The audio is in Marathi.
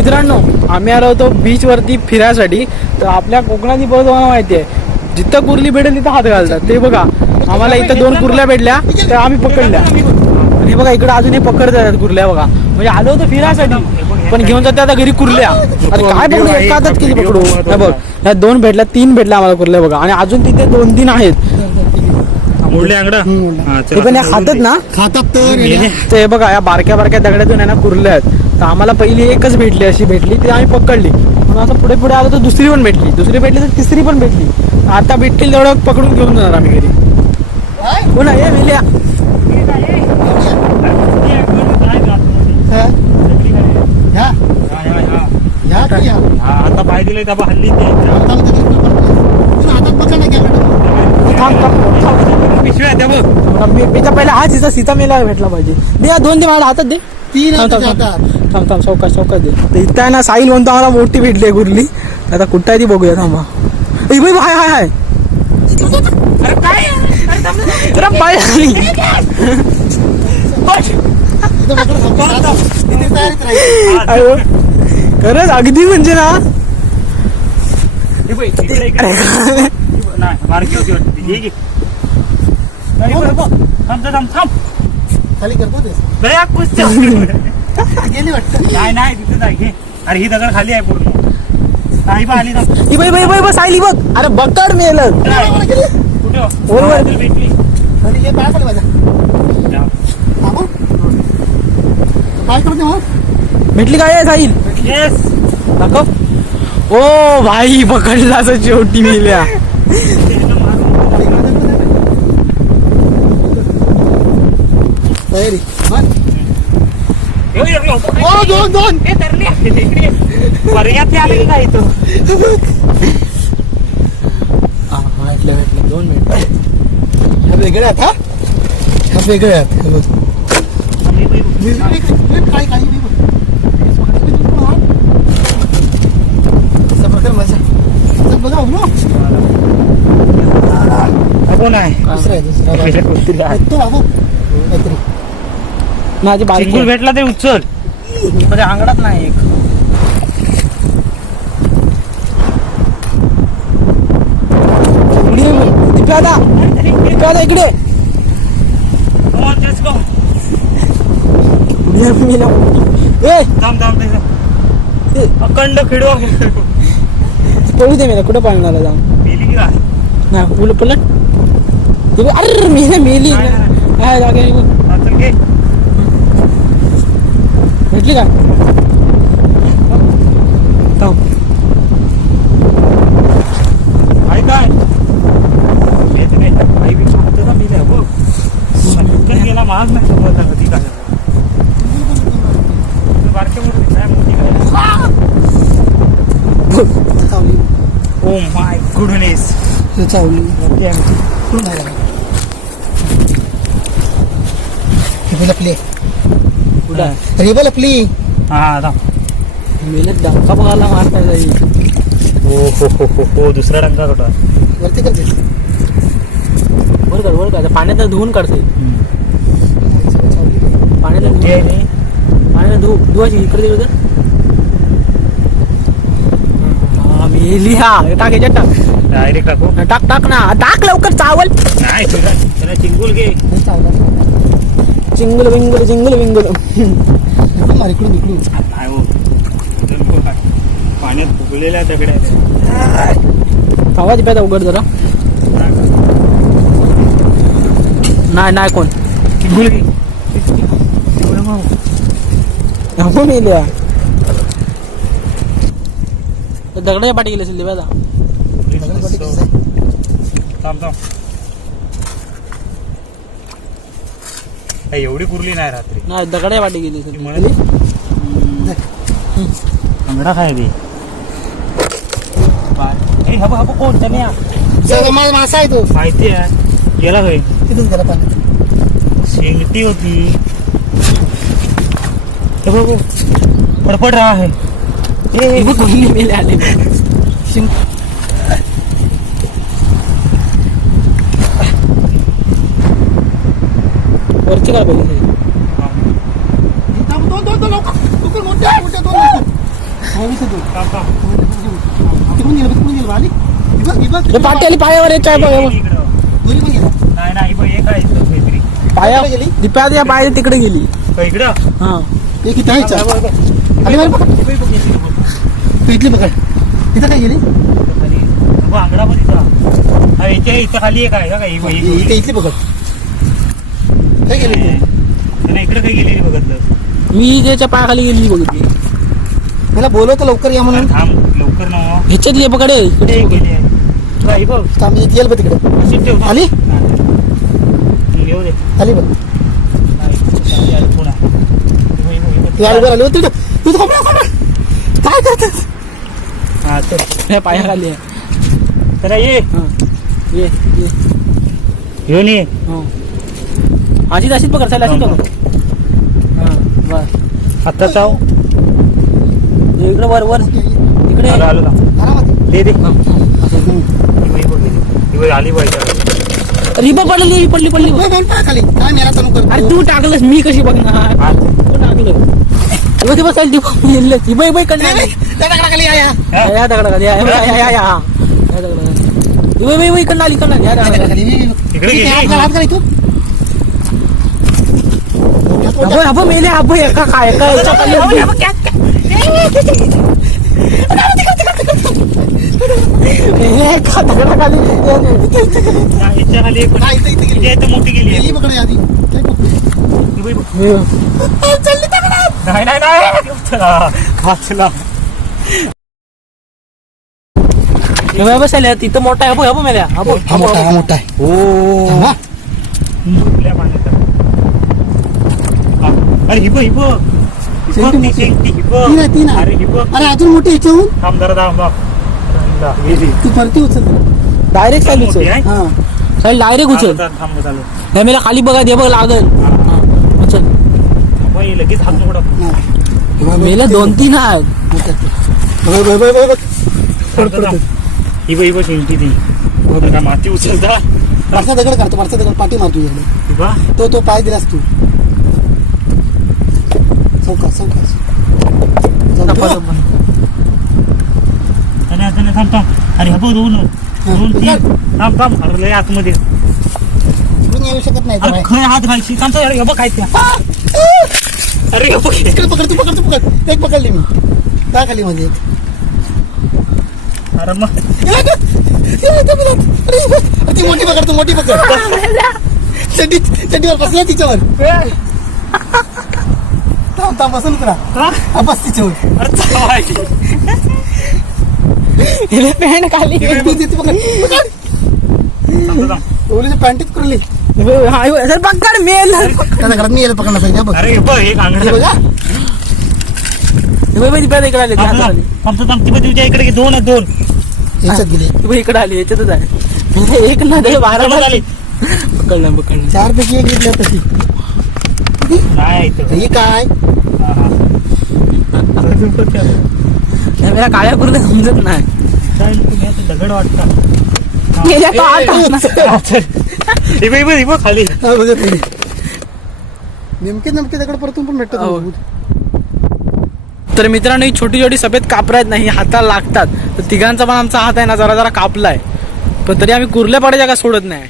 मित्रांनो आम्ही आलो होतो बीच वरती फिरायसाठी. तर आपल्या कोकणाची बहुत मला माहिती आहे. जिथं कुर्ली भेटेल तिथं हात घालतात. ते बघा आम्हाला इथं दोन कुर्ल्या भेटल्या तर आम्ही पकडल्या. आणि बघा इकडे अजून हे पकडतात कुर्ल्या बघा. म्हणजे आलो होतो फिरायसाठी पण घेऊन जाते आता घरी कुर्ल्या. अरे काय बघू एका हातात किती पकडू. हे बघ ह्या दोन भेटल्या तीन भेटल्या आम्हाला कुर्ल्या बघा. आणि अजून तिथे दोन तीन आहेत. मोडले आंगडा हा, ते चला, पण या आता खातात ना? खातात तर. ते बघा या बारक्या बारक्या दगडातून आहे ना कुर्ल्या आहेत. तर आम्हाला पहिली एकच भेटली अशी भेटली ती आम्ही पकडली. पण आता पुढे पुढे आलो तर दुसरी पण भेटली. दुसरी भेटली तर तिसरी पण भेटली. आता भेटतील तेवढं पकडून घेऊन जाणार आम्ही घरी. पुन्हा ये मिल्या हा? हा, हा, हा. हा, आता पाय दिले त्या हल्ली. पिशव्या त्या बघ. मी पहिला हा तिचा सीता मेला भेटला पाहिजे. दे दोन दे माझ्या हातात दे. तीन हातात थांब. थांब चौकाश चौकाश दे तर इथं आहे ना साहिल म्हणतो आम्हाला मोठी भेटली आहे कुर्ली आता कुठं आहे ती बघूया थांबा ए बाई हाय हाय हाय अरे. अयो खरंच अगदी म्हणजे ना हे. हे. थांब, थांब, थांब. खाली करतो. गेली वाटतं नाही नाही तिथे घे अरे ही दगड खाली आहे पूर्ण नाही बा आली थांब. ई बाई बाई बाई बाई सायली बघ अरे बकड मेलं. कुठे हो? बरोबर. हा, भेटली. जा. करते मग. काय आहे साहिल Yes. दाखव ओ भाई पकडला असं शेवटी मेल्या तयारी ओ, दोन दोन हे धरली आहे ते इकडे. पर्यात आले की काय इथं भेटले भेटले दोन मिनिट ह्या वेगळ्या आहेत हा ह्या वेगळ्या आहेत हे बघ. आणि बाई, बघ. मी- मी- मी- काळी- काळी, मी बघ. असा प्रकार माझा. तर बघा हो ना. अगो नाही दुसरा आहे, दुसरा. आहे. तो. माझी चिंगूल भेटला ते उचल. म्हणजे अंगडात नाही एक. दिप्यादा दिप्यादा इकडे. ए अखंड खिडवा. पळू दे मेला कुठं पाळणार जाऊन? मेली की काय? नाही उलट पलट. अरे मेल्या मेली. नाही, नाही. काय जागे भेटली का. काय? येत नाही आई बी सांगतो ना मेल्या बघ गेला महाग नाही समजत आता ती काय बारके मोठी काय मोठी काय? चावली. ओ माय गुडनेस चावली. कुठं आहे? हे थांब मेले धक्का बघायला मारता जाईल हो हो हो हो हो दुसरा रंगा कुठं आहे? वरती करते. वर कर वर कर पाण्यात धुवून काढते. पाण्यात. पाण्यात धु धुवायची इकडे तिकडे कर. मेली हा टाक याच्यात टाक डायरेक्ट टाकू टाक टाक ना टाक लवकर चावल नाही तुला चिंगूल घे हे चावला. चिंगल विंगल चिंगल विंगल. इकडून मार, इकडून, इकडून. हो? कोण. पाण्यात फुगलेल्या दगड्या. आवाज प्यादा उघड जरा. नाही नाही कोण. हो मेल्या दगडाच्या पाठी गेले असेल आहे? थांब थांब. काय एवढी कुरली नाही रात्री. नाही दगडाच्या पाठी गेली ती म्हणाली अंगडा काय रे? ए हबा हबा कोण? मा- मासा आहे तो. माहिती आहे. गेला होय. तिथून गेला पाण्यात शेंगटी होती. हे बघू. फडफड रहा है. ए बघ, कोणी मेले आले? शिंक वरची काय पाहिजे थांब, दोन दोन दोन लवकर आहे, दोन तिकडून गेलं, तिकडून गेलं, आली. पाटी आली पायावर येत बघ नाही नाही बघ एक आहे इथं काहीतरी पाया तिकडे गेली? दिप्या या पाया तिकडे गेली बघ इकडं हा एक इथं आहे, चार. बघ, आली बरं, बघ, बघ, बघ. तू इथली पकड इथं काय गेली इथं खाली. बघ, इथं. हा, इथे इथं खाली एक आहे ही बघ, ही इथे इथली पकड काय गेली तू नाही, इकडं काय गेलेली बघितलं मी त्याच्या पायाखाली गेली बघितली मला बोलवतो लवकर या म्हणून थांब लवकर ना हो. ह्याच्यातली आहे पकडे कुठे इकडे गेली आहे? बघ, ही बघ. थांब, इथे येईल बघ तिकडे ठेव. आली? हा. मग येऊ दे आली बघ नाही, आली, आली, पुन्हा. ही बघ, ही बघ, ही बघ. ती आली होती. काय करतेस हा, चल. पायाखाली आहे चला ये हा. ये ये घेऊन ये हो अशीच पकड चालेल अशीच पकड हा आता जाऊ. इकडे वर वर. इकडे. आलो आलो दे आली. रिबा पडली पडली पडली. खाली. काय मेरा चालू कर अरे तू टाकलंस मी कशी बघणार. तू टाकलं ती बसायला ती त्या दगडाखाली या, दगडाखाली या या दगडाखाली आली या दगडाखाली इकडे गेली. हात अबो अबो मेले अबो एका काय एका याच्या खाली होती. मेले एका दगडाखाली इथच्या खाली एक पण- हा, इथं- इथं गेली. इथे इथं मोठी गेली आहे. पकड आधी काय पकड? ही ही. नाही नाही नाही. हा, तिथं मोठा आहे अबो अबो मेल्या अबो हा मोठा आहे, हा मोठा आहे ओ थांबा. कुठल्या पाण्यात हा. अरे ही बघ, ही बघ. ही बघ, शेंगटी ती मोठी. शेंगटी, ही ती बघ. नाही, ती नाही. अरे ही बघ. अरे अजून मोठी याच्याहून थांब जरा थांब थांब. जा, गेली. ती परती उचल डायरेक्ट खाली मोठी उचल आहे? हा डायरेक्ट उचल थांब, चालू. खाली बघा दे बघ लागल हा. उचल थांब, हे लगेच हात नको टाकू. हा. मेला दोन तीन आहेत मोठा आहे. बघ, बघ, बघ, बघ, बघ. थांब, थांब. बघ, बघ, शेंगटी ती. आता माती उचलता दगड काढतो मागचा दगड पाठी मारतो बघ. तो तो पाय दिलास तू चौकास चौकास चौकास. आणि आता नाही, थांब थांब अरे हा बघ दोन दोन तीन थांब थांब अरे लय आतमध्ये येऊ शकत नाही खय हात घालशी थांब अरे हे बघ काय अरे हे बघ इकडे पकड तू पकड तू पकड एक पकडली मी काय खाली मध्ये अरे मग ती मोठी पकड तू मोठी पकड चड्डी चड्डीवर बसल्या तिच्यावर. थांब थांब बसून तुला. हा? हा बस तिच्यावर. पॅन्ट खाली तू. ओलीच्या पॅन्टीत करली. हा, सर पकड मेल. दगडात मी यायला पकडला पाहिजे. हा बघ. अरे हे बघ एक हे अंगड बघा इकडे इकडे आली थांब हातात आली. ती तुझ्या इकडे दोन आहेत, दोन. याच्यात गेले. ती बघ इकडे आली याच्यातच आहे. एक ना दे बारा पकडलं पकडलं. चार पैकी एक घेतल्या तशी नाही इथं. ही काय? हा, हा. काळ्या कुर्ल्या समजत नाही. काय दगड वाटता. गेल्या का आठ असणार. बघ, बघ, बघ खाली नेमके नेमके दगड परतून पण भेटत हो. तर मित्रांनो ही छोटी छोटी सफेद कापरात नाही हाताला लागतात. तर तिघांचा पण आमचा हात आहे ना जरा जरा कापलाय. पण तरी आम्ही कुर्ल्या पाड्याच्या का सोडत नाही?